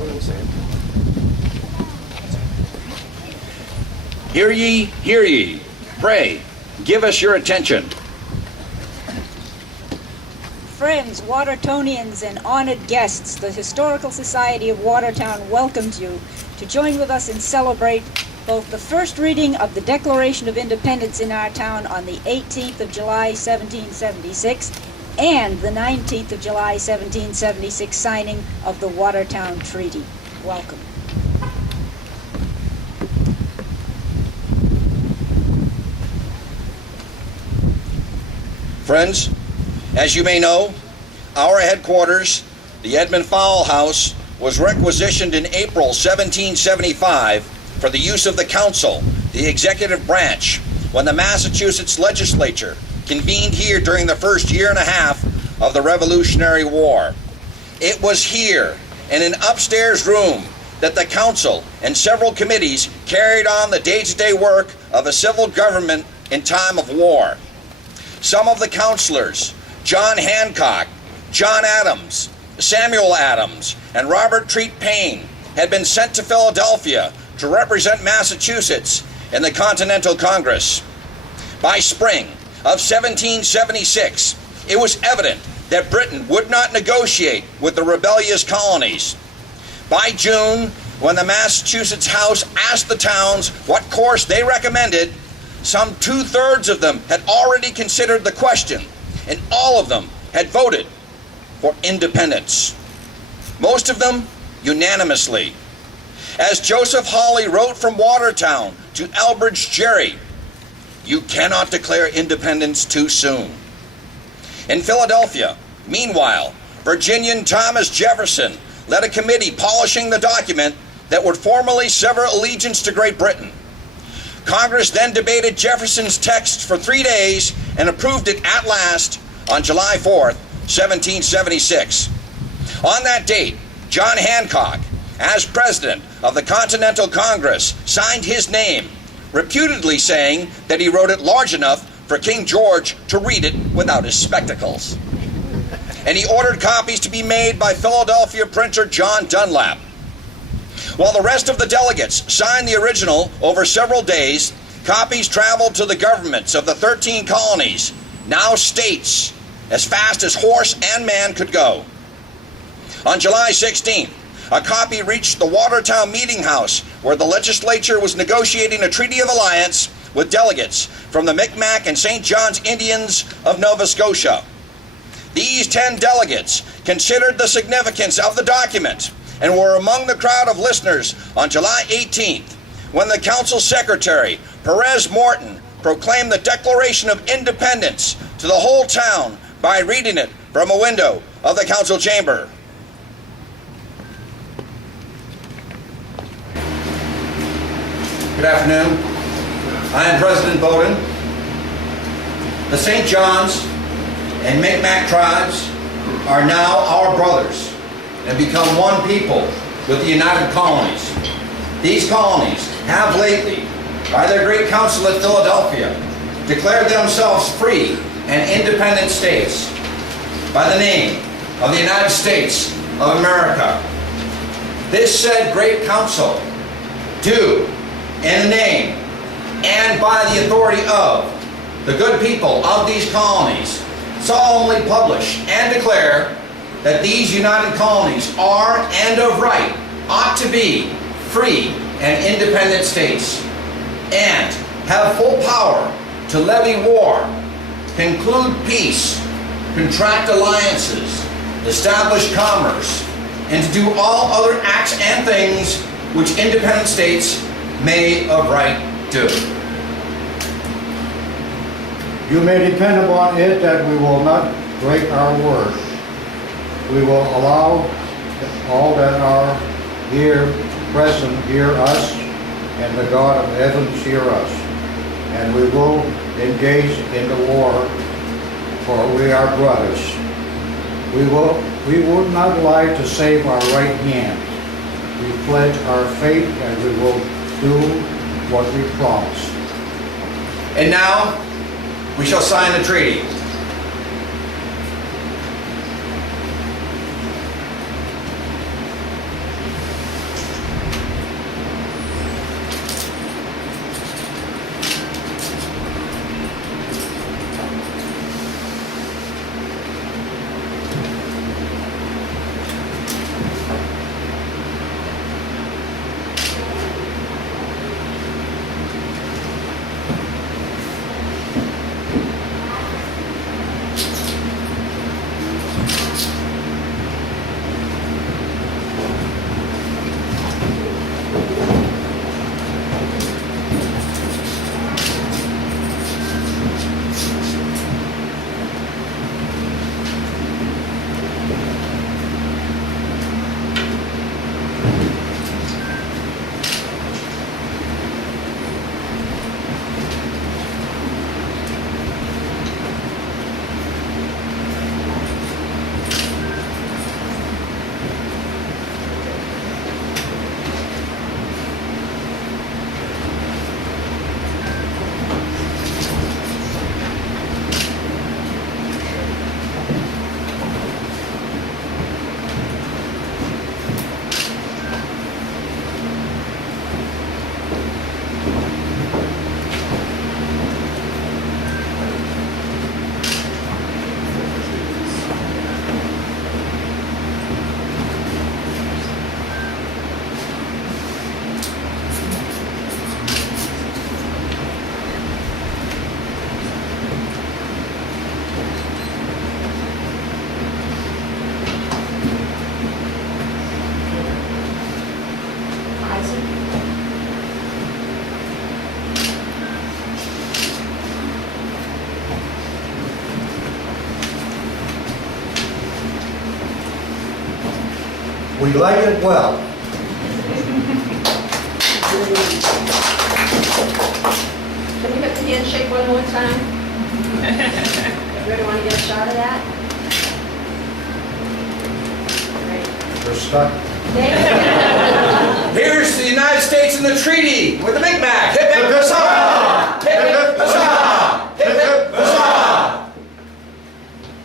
what I was saying. Hear ye, hear ye. Pray, give us your attention. Friends, Watertonians, and honored guests, the Historical Society of Watertown welcomes you to join with us and celebrate both the first reading of the Declaration of Independence in our town on the 18th of July, 1776, and the 19th of July, 1776 signing of the Watertown Treaty. Welcome. Friends, as you may know, our headquarters, the Edmund Fowle House, was requisitioned in April 1775 for the use of the council, the executive branch, when the Massachusetts legislature convened here during the first year and a half of the Revolutionary War. It was here, in an upstairs room, that the council and several committees carried on the day-to-day work of a civil government in time of war. Some of the councilors, John Hancock, John Adams, Samuel Adams, and Robert Treat Payne, had been sent to Philadelphia to represent Massachusetts in the Continental Congress. By spring of 1776, it was evident that Britain would not negotiate with the rebellious colonies. By June, when the Massachusetts House asked the towns what course they recommended, some 2/3 of them had already considered the question, and all of them had voted for independence. Most of them unanimously. As Joseph Hawley wrote from Watertown to Elbridge Gerry, "You cannot declare independence too soon." In Philadelphia, meanwhile, Virginian Thomas Jefferson led a committee polishing the document that would formally sever allegiance to Great Britain. Congress then debated Jefferson's text for 3 days and approved it at last on July 4th, 1776. On that date, John Hancock, as president of the Continental Congress, signed his name, reputedly saying that he wrote it large enough for King George to read it without his spectacles. And he ordered copies to be made by Philadelphia printer John Dunlap. While the rest of the delegates signed the original over several days, copies traveled to the governments of the 13 colonies, now states, as fast as horse and man could go. On July 16th, a copy reached the Watertown Meeting House, where the legislature was negotiating a treaty of alliance with delegates from the Micmac and St. John's Indians of Nova Scotia. These 10 delegates considered the significance of the document and were among the crowd of listeners on July 18th, when the council secretary, Perez Morton, proclaimed the Declaration of Independence to the whole town by reading it from a window of the council chamber. Good afternoon. I am President Bowdoin. The St. John's and Micmac tribes are now our brothers and become one people with the United Colonies. These colonies have lately, by their great council at Philadelphia, declared themselves free and independent states by the name of the United States of America. This said great council do, in the name and by the authority of the good people of these colonies, solemnly publish and declare that these united colonies are and of right ought to be free and independent states, and have full power to levy war, conclude peace, contract alliances, establish commerce, and to do all other acts and things which independent states may of right do. You may depend upon it that we will not break our word. We will allow all that are here present hear us, and the God of heaven hear us. And we will engage in the war, for we are brothers. We would not lie to save our right hand. We pledge our faith, and we will do what we promise. And now, we shall sign the treaty. We like it well. Can we get the handshake one more time? Everybody want to get a shot of that? Great. We're stuck. Thank you. Here's the United States and the treaty with the Big Mac. Hip, hip, hip,